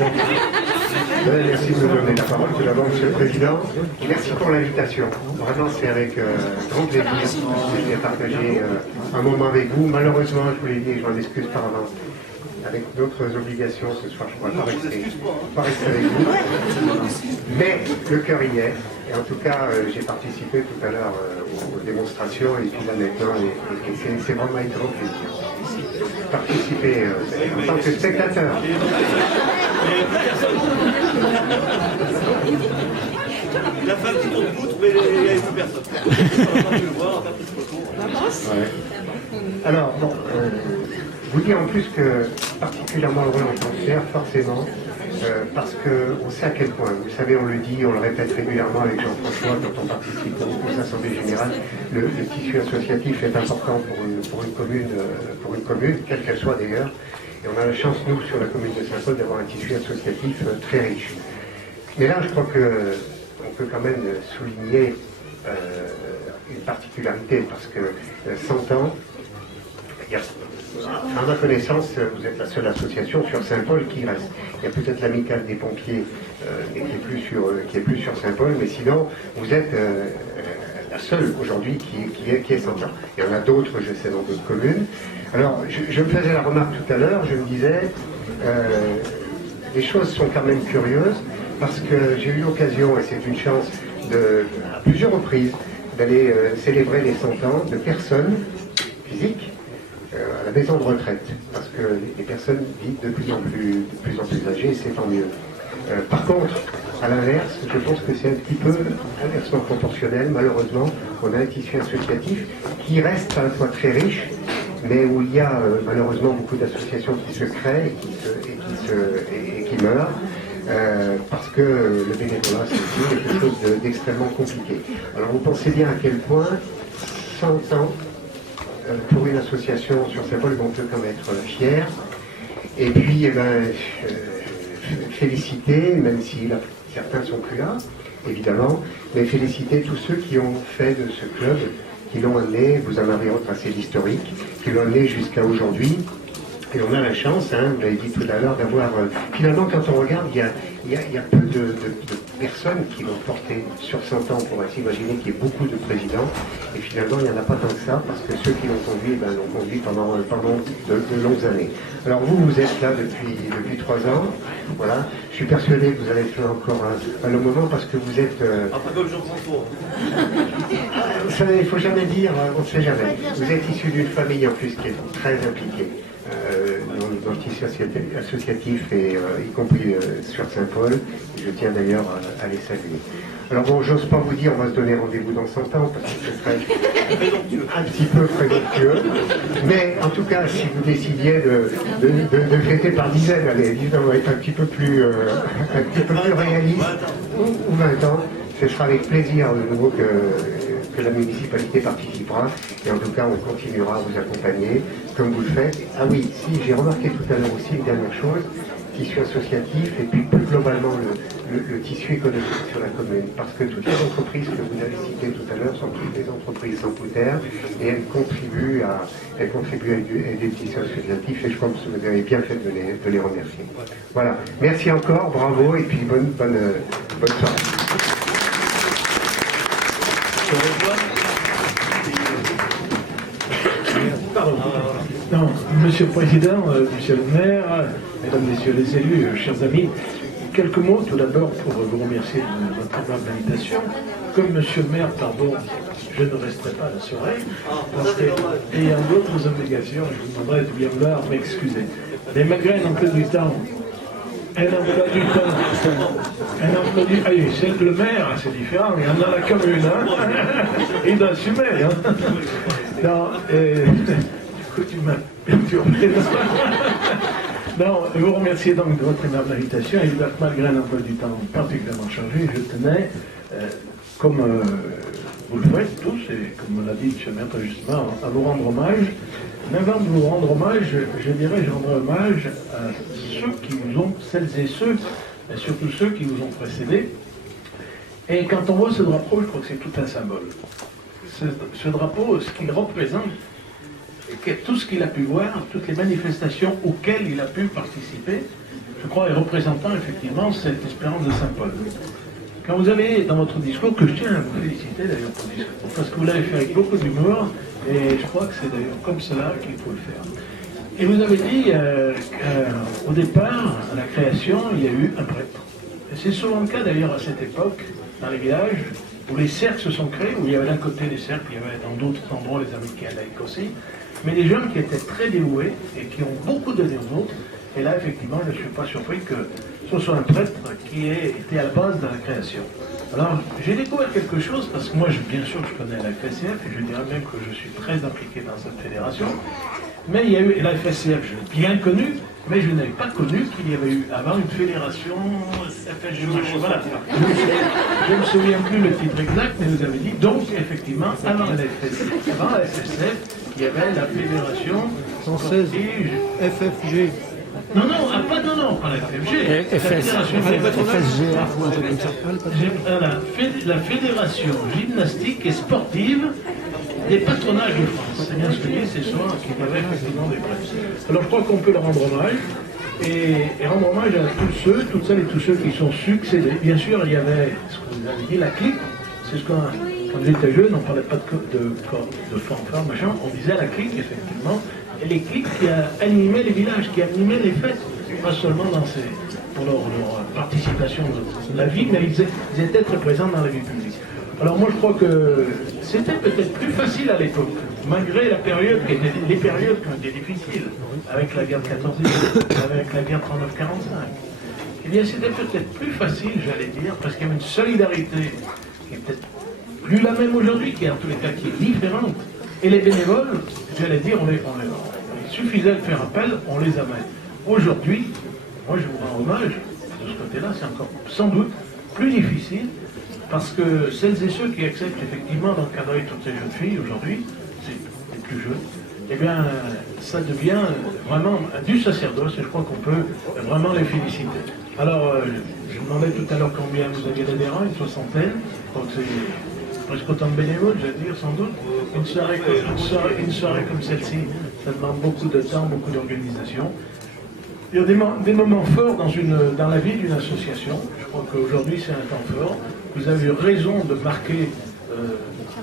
Merci de me donner la parole. Tout d'abord, Monsieur le Président, merci pour l'invitation. Vraiment, c'est avec grand plaisir que je viens partager un moment avec vous. Malheureusement, je vous l'ai dit, je m'en excuse par avance. Avec d'autres obligations ce soir, je ne pourrais pas rester avec vous. Mais le cœur y est. Et en tout cas, j'ai participé tout à l'heure aux démonstrations et puis là maintenant, c'est vraiment un grand plaisir. Participer en tant que spectateur. Il a fait un petit tour de poutre, mais il n'y avait plus personne. On va le voir, on a pris ce retour. Alors, bon, vous dire en plus que particulièrement heureux en concert, forcément, parce qu'on sait à quel point, vous savez, on le dit, on le répète régulièrement avec Jean-François quand on participe aux assemblées générales, le tissu associatif est important pour une commune, quelle qu'elle soit d'ailleurs, et on a la chance, nous, sur la commune de Saint-Paul, d'avoir un tissu associatif très riche. Mais là, je crois qu'on peut quand même souligner une particularité, parce que 100 ans, à ma connaissance, vous êtes la seule association sur Saint-Paul qui reste. Il y a peut-être l'amicale des pompiers mais qui est plus sur Saint-Paul, mais sinon, vous êtes la seule aujourd'hui qui est 100 ans. Il y en a d'autres, je sais, dans d'autres communes. Alors, je me faisais la remarque tout à l'heure, je me disais, les choses sont quand même curieuses, parce que j'ai eu l'occasion, et c'est une chance, à plusieurs reprises, d'aller célébrer les 100 ans de personnes physiques à la maison de retraite, parce que les personnes vivent de plus en plus âgées, et c'est tant mieux. Par contre, à l'inverse, je pense que c'est un petit peu inversement proportionnel. Malheureusement, on a un tissu associatif qui reste à la fois très riche, mais où il y a malheureusement beaucoup d'associations qui se créent et qui meurent. Parce que le bénévolat, c'est aussi quelque chose d'extrêmement compliqué. Alors vous pensez bien à quel point 100 ans pour une association sur Saint-Paul, on peut quand même être fier. Et puis, féliciter, même si certains ne sont plus là, évidemment, mais féliciter tous ceux qui ont fait de ce club, qui l'ont amené, vous en avez retracé l'historique, qui l'ont amené jusqu'à aujourd'hui. Et on a la chance, vous l'avez dit tout à l'heure, d'avoir... finalement, quand on regarde, il y a peu de personnes qui l'ont porté sur 100 ans. On pourrait s'imaginer qu'il y ait beaucoup de présidents. Et finalement, il n'y en a pas tant que ça, parce que ceux qui l'ont conduit, l'ont conduit pendant de longues années. Alors vous êtes là depuis 3 ans. Voilà. Je suis persuadé que vous allez faire encore un long moment, parce que vous êtes... Après comme Jean-François. Vous savez, il ne faut jamais dire, on ne sait jamais. Vous êtes issu d'une famille, en plus, qui est très impliquée. Dans le tissu associatif et y compris sur Saint-Paul. Je tiens d'ailleurs à les saluer. Alors bon, j'ose pas vous dire, on va se donner rendez-vous dans 100 ans, parce que ce serait un petit peu présomptueux. Mais en tout cas, si vous décidiez de fêter par dizaines, allez, on va être un petit peu plus réaliste, ou 20 ans, ce sera avec plaisir de nouveau que la municipalité participera, et en tout cas on continuera à vous accompagner comme vous le faites. Ah oui, si, j'ai remarqué tout à l'heure aussi une dernière chose, tissu associatif et puis plus globalement le tissu économique sur la commune, parce que toutes les entreprises que vous avez citées tout à l'heure sont toutes des entreprises Saint-Poutaire et elles contribuent à aider le tissu associatif, et je pense que vous avez bien fait de les remercier. Voilà, merci encore, bravo, et puis bonne soirée. Pardon. Non, Monsieur le Président, Monsieur le maire, Mesdames, Messieurs les élus, chers amis, quelques mots tout d'abord pour vous remercier de votre aimable invitation. Comme Monsieur le maire, pardon, je ne resterai pas à la soirée, parce que, ayant d'autres obligations, je vous demanderai de bien vouloir m'excuser. Mais malgré un emploi du temps, allez, c'est le maire, c'est différent, il y en a la commune, il doit assumer. Non, du coup, tu m'as perturbé. Non, vous remercier donc de votre aimable invitation, et malgré un emploi du temps particulièrement chargé, je tenais, comme vous le faites tous, et comme l'a dit M. le maire très justement, à vous rendre hommage. Mais avant de vous rendre hommage, je dirais, je rendrai hommage à ceux qui vous ont, celles et ceux, et surtout ceux qui vous ont précédés. Et quand on voit ce drapeau, je crois que c'est tout un symbole. Ce drapeau, ce qu'il représente, tout ce qu'il a pu voir, toutes les manifestations auxquelles il a pu participer, je crois, est représentant effectivement cette espérance de Saint Paul. Quand vous avez dans votre discours, que je tiens à vous féliciter d'ailleurs pour le discours, parce que vous l'avez fait avec beaucoup d'humour, et je crois que c'est d'ailleurs comme cela qu'il faut le faire. Et vous avez dit qu'au départ, à la création, il y a eu un prêtre. Et c'est souvent le cas d'ailleurs à cette époque, dans les villages, où les cercles se sont créés, où il y avait d'un côté les cercles, il y avait dans d'autres endroits les amis catholiques aussi, mais des gens qui étaient très dévoués et qui ont beaucoup donné aux autres. Et là, effectivement, je ne suis pas surpris que ce soit un prêtre qui ait été à la base de la création. Alors, j'ai découvert quelque chose, parce que moi, bien sûr, je connais la FSCF, et je dirais même que je suis très impliqué dans cette fédération. Mais il y a eu, et la FSCF, je l'ai bien connue, mais je n'avais pas connu qu'il y avait eu avant une fédération FSG. Voilà. Je ne me souviens plus le titre exact, mais vous avez dit, donc, effectivement, avant la FSCF, il y avait la fédération 116 FFG. Non, pas la FFG. La Fédération gymnastique et sportive des patronages de France. C'est bien ce que je dis, c'est soir qu'il y avait effectivement des prêtres. Alors je crois qu'on peut leur rendre hommage et rendre hommage à tous ceux, toutes celles et tous ceux qui sont succédés. Bien sûr, il y avait ce que vous avez dit, la clique. C'est ce qu'on, quand j'étais jeune, on ne parlait pas de fanfare, machin, on disait la clique, effectivement. Et les cliques qui animaient les villages, qui animaient les fêtes, pas seulement pour leur participation dans la vie, mais ils étaient très présents dans la vie publique. Alors moi je crois que c'était peut-être plus facile à l'époque, malgré les périodes qui étaient difficiles, avec la guerre de 14-18, avec la guerre 39-45. Eh bien c'était peut-être plus facile, j'allais dire, parce qu'il y avait une solidarité qui est peut-être plus la même aujourd'hui, qui est en tous les cas qui est différente. Et les bénévoles, j'allais dire, il suffisait de faire appel, on les amène. Aujourd'hui, moi je vous rends hommage, de ce côté-là, c'est encore sans doute plus difficile, parce que celles et ceux qui acceptent effectivement d'encadrer toutes ces jeunes filles aujourd'hui, c'est les plus jeunes, eh bien ça devient vraiment du sacerdoce, et je crois qu'on peut vraiment les féliciter. Alors, je demandais tout à l'heure combien vous aviez d'adhérents, une soixantaine, donc c'est presque autant de bénévoles, je veux dire, sans doute. Une soirée comme celle-ci, ça demande beaucoup de temps, beaucoup d'organisation. Il y a des moments forts dans la vie d'une association. Je crois qu'aujourd'hui, c'est un temps fort. Vous avez eu raison de marquer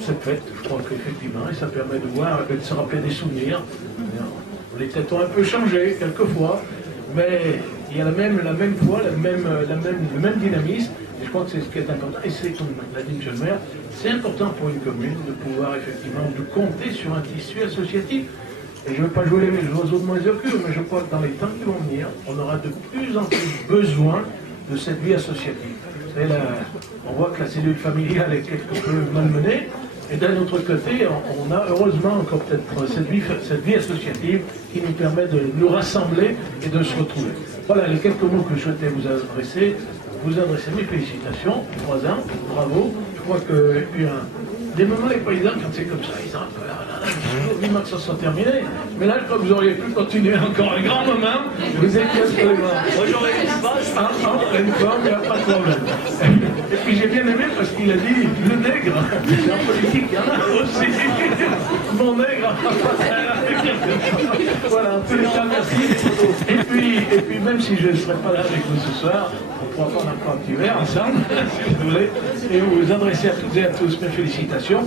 cette fête, je crois qu'effectivement, et ça permet de voir, de se rappeler des souvenirs. Les têtes ont un peu changé, quelquefois, mais il y a la même foi, le même dynamisme. Et je crois que c'est ce qui est important, et c'est, comme l'a dit M. le maire, c'est important pour une commune de pouvoir effectivement de compter sur un tissu associatif. Et je ne veux pas jouer les oiseaux de moins cure, mais je crois que dans les temps qui vont venir, on aura de plus en plus besoin de cette vie associative. On voit que la cellule familiale est quelque peu malmenée, et d'un autre côté, on a heureusement encore peut-être cette vie associative qui nous permet de nous rassembler et de se retrouver. Voilà les quelques mots que je souhaitais vous adresser. Vous adressez mes félicitations, 3 ans, bravo. Je crois que des moments les paysans, quand c'est comme ça, ils sont un peu là, vivement que ça soit terminé. Mais là, je crois que vous auriez pu continuer encore un grand moment. Vous étiez absolument. Moi j'aurais une phrase. En pleine forme, il n'y a pas de problème. Et puis j'ai bien aimé parce qu'il a dit le nègre. En politique, il y en a aussi. Mon nègre. Voilà, en tous les cas, merci. Et puis même si je ne serai pas là avec vous ce soir, on pourra prendre un petit verre ensemble, si vous voulez, et vous adresser à toutes et à tous mes félicitations.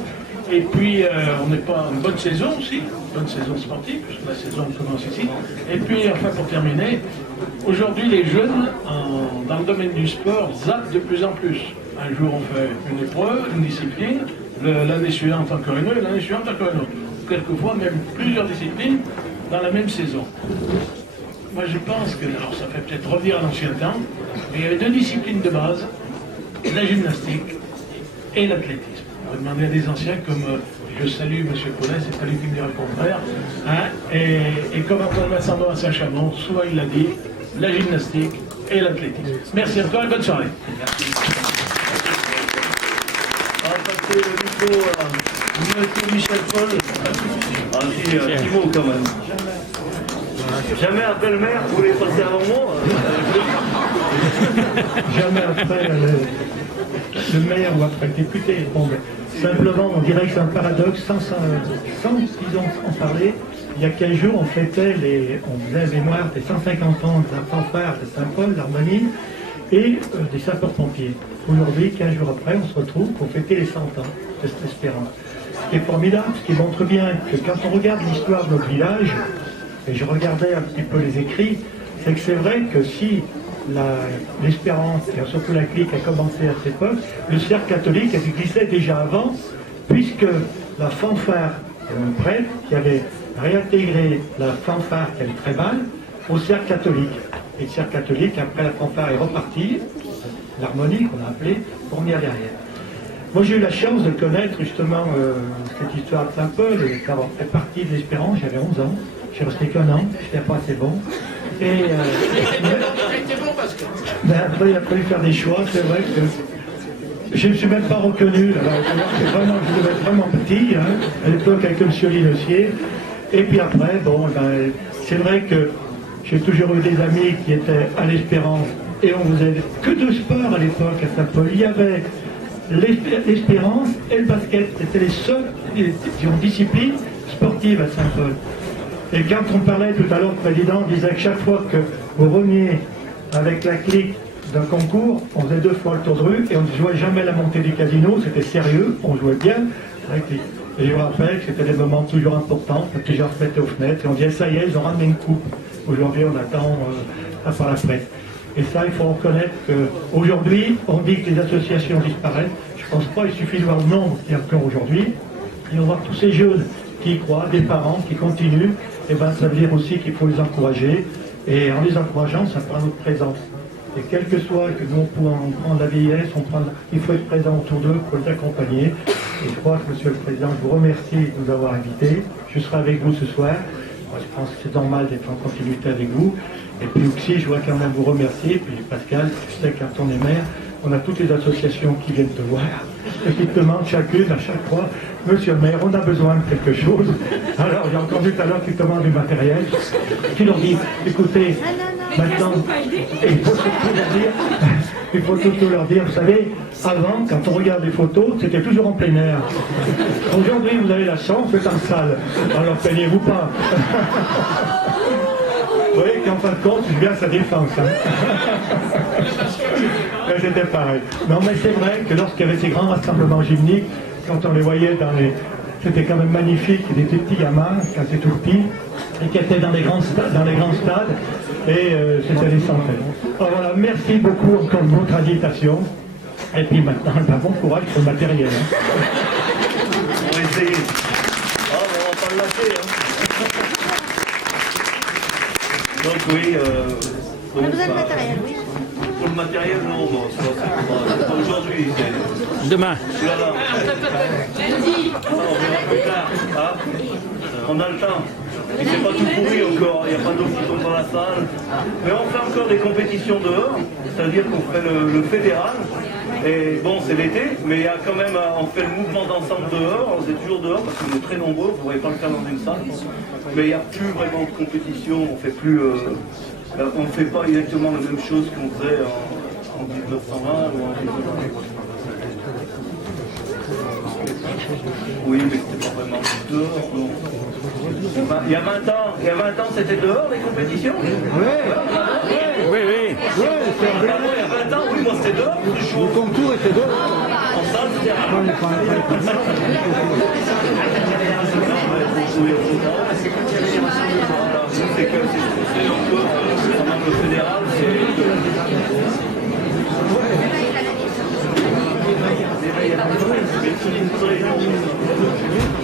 Et puis, on n'est pas une bonne saison aussi, bonne saison sportive, puisque la saison commence ici. Et puis, enfin, pour terminer, aujourd'hui, les jeunes, dans le domaine du sport, zappent de plus en plus. Un jour, on fait une épreuve, une discipline, l'année suivante encore une autre, l'année suivante encore une autre. Quelquefois, même plusieurs disciplines dans la même saison. Moi, je pense que, alors ça fait peut-être revenir à l'ancien temps, mais il y avait 2 disciplines de base, la gymnastique et l'athlétisme. On va demander à des anciens, comme je salue M. Paulet, c'est pas lui qui me dira le contraire, hein, et comme Antoine Massamba à Saint-Chamond, soit il l'a dit, la gymnastique et l'athlétisme. Merci encore et bonne soirée. Merci. On va passer le micro à Michel Paul. Un petit mot quand même. Jamais après le maire, vous voulez passer avant moi? Jamais après le maire ou après le député. Bon, simplement, on dirait que c'est un paradoxe, sans disons, en parler. il y a 15 jours, on fêtait on faisait la mémoire des 150 ans de la fanfare de Saint-Paul, d'Harmonie, et des sapeurs-pompiers. Aujourd'hui, 15 jours après, on se retrouve pour fêter les 100 ans de cette espérance. Ce qui est formidable, ce qui montre bien que quand on regarde l'histoire de notre village, et je regardais un petit peu les écrits, c'est que c'est vrai que si l'espérance, et surtout la clique, a commencé à cette époque, le cercle catholique existait déjà avant, puisque la fanfare, un prêtre qui avait réintégré la fanfare qui allait très mal au cercle catholique. Et le cercle catholique, après la fanfare est reparti, l'harmonie qu'on a appelée, pour venir derrière. Moi j'ai eu la chance de connaître justement cette histoire de Saint-Paul et d'avoir fait partie de l'Espérance, j'avais 11 ans, j'ai resté qu'un an, j'étais pas assez bon. Et après il a fallu faire des choix, c'est vrai que je ne me suis même pas reconnu, je devais être vraiment petit, hein, à l'époque avec M. Linossier. Et puis après, bon, c'est vrai que j'ai toujours eu des amis qui étaient à l'Espérance et on faisait que de sport à l'époque à Saint-Paul. Il y avait l'Espérance et le basket, c'était les seules disciplines sportives à Saint-Paul. Et quand on parlait tout à l'heure, le président disait que chaque fois que vous reveniez avec la clique d'un concours, on faisait 2 fois le tour de rue et on ne jouait jamais la montée du casino, c'était sérieux, on jouait bien avec les... Et je me rappelle que c'était des moments toujours importants, parce que les gens se mettaient aux fenêtres et on disait ça y est, ils ont ramené une coupe. Aujourd'hui, on attend par la presse. Et ça, il faut reconnaître qu'aujourd'hui, on dit que les associations disparaissent. Je ne pense pas, il suffit de voir le nombre qu'il y a encore aujourd'hui. Et on voit tous ces jeunes qui y croient, des parents qui continuent, et ben ça veut dire aussi qu'il faut les encourager. Et en les encourageant, ça prend notre présence. Et quel que soit que nous on prend la vieillesse, il faut être présent autour d'eux pour les accompagner. Et je crois que, Monsieur le Président, je vous remercie de nous avoir invités. Je serai avec vous ce soir. Moi, je pense que c'est normal d'être en continuité avec vous. Et puis aussi, je voudrais quand même vous remercier. Et puis Pascal, je sais quand on est maire, on a toutes les associations qui viennent te voir et qui te demandent chacune à chaque fois, Monsieur le maire, on a besoin de quelque chose. Alors j'ai entendu tout à l'heure qu'ils te demandent du matériel. Tu leur dis, écoutez, maintenant, et il faut surtout leur dire, vous savez, avant, quand on regarde les photos, c'était toujours en plein air. Aujourd'hui, vous avez la chance, c'est en salle. Alors plaignez-vous pas. Vous voyez qu'en fin de compte, je viens à sa défense. Hein. Mais c'était pareil. Non, mais c'est vrai que lorsqu'il y avait ces grands rassemblements gymniques, quand on les voyait dans les... C'était quand même magnifique, des petits gamins, quand c'était tout petit, et qui étaient dans les grands stades, et c'était des centaines. Alors voilà, merci beaucoup encore de votre invitation. Et puis maintenant, bon courage pour le matériel. Hein. On va essayer. Ah, on va pas le lâcher. Hein. Donc oui, on a besoin de matériel, oui. Pour le matériel, non, bon, c'est pas aujourd'hui. Demain. Voilà. On verra plus tard. Hein. On a le temps. Et c'est pas tout pourri encore, il n'y a pas d'eau qui tombe dans la salle. Mais on fait encore des compétitions dehors, c'est-à-dire qu'on fait le fédéral. Et bon, c'est l'été, mais il y a quand même, on fait le mouvement d'ensemble dehors, on est toujours dehors parce qu'on est très nombreux, vous ne pourrez pas le faire dans une salle. Mais il n'y a plus vraiment de compétition, on fait plus, on ne fait pas exactement la même chose qu'on faisait en 1920 ou en 1920. Oui, mais c'était pas vraiment dehors, non. Il y a 20 ans, c'était dehors les compétitions? Oui. Oui. Il y a 20 ans, oui, moi c'était dehors. Le concours était dehors. En salle, c'était c'est que c'est encore, le fédéral, c'est